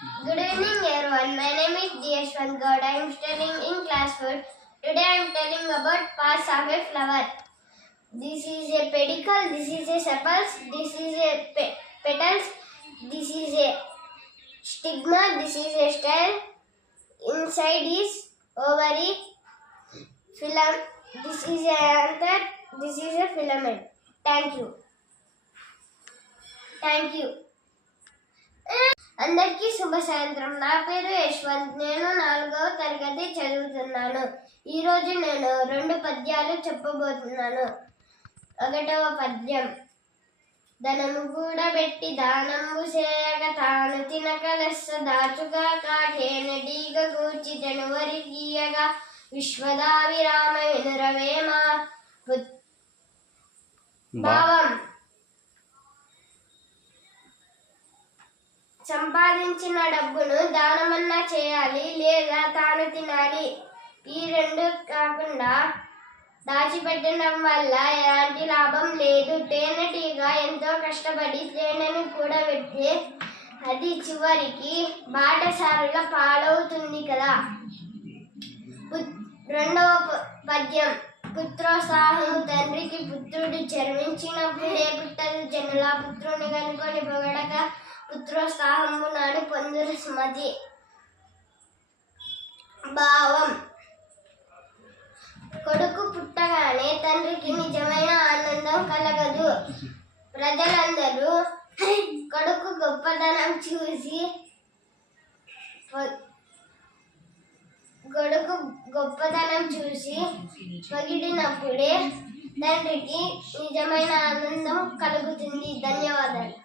Good evening everyone. My name is Yashwant Gaud. I am studying in class 4. Today I am telling about parts of a flower. This is a pedicel, this is a sepals, this is a petals, this is a stigma, this is a style. Inside is ovary, this is a anther, this is a filament. Thank you. అందరికీ శుభ సాయంత్రం. నా పేరు యశ్వంత్. నేను 4వ తరగతి చదువుతున్నాను. ఈరోజు నేను 2 పద్యాలు చెప్పబోతున్నాను. 1వ పద్యం. ధనము కూడబెట్టి దానంబు చేయక తాను తినక లెస్స దాచుగా కాటేనడీగ కూర్చి తెనువరి గీయగా విశ్వదావిరామ వినురవేమ. భావం. సంపాదించిన డబ్బును దానమన్నా చేయాలి లేదా తాను తినాలి. ఈ రెండు కాకుండా దాచిపెట్టడం వల్ల ఎలాంటి లాభం లేదు. తేనెటీగ ఎంతో కష్టపడి తేనెను కూడబెడితే అది చివరికి బాటసారుల పాలవుతుంది కదా. 2వ పద్యం. పుత్రోత్సాహము. తండ్రికి పుత్రుడు జన్మించినప్పుడే పుట్టదు జనుల పుత్రుని కనుకొని పొగడక పుత్రోత్సాహము నాడు పొందుర సుమతి. భావం. కొడుకు పుట్టగానే తండ్రికి నిజమైన ఆనందం కలగదు. ప్రజలందరూ కొడుకు గొప్పతనం చూసి పొగిడినప్పుడే తండ్రికి నిజమైన ఆనందం కలుగుతుంది. ధన్యవాదాలు.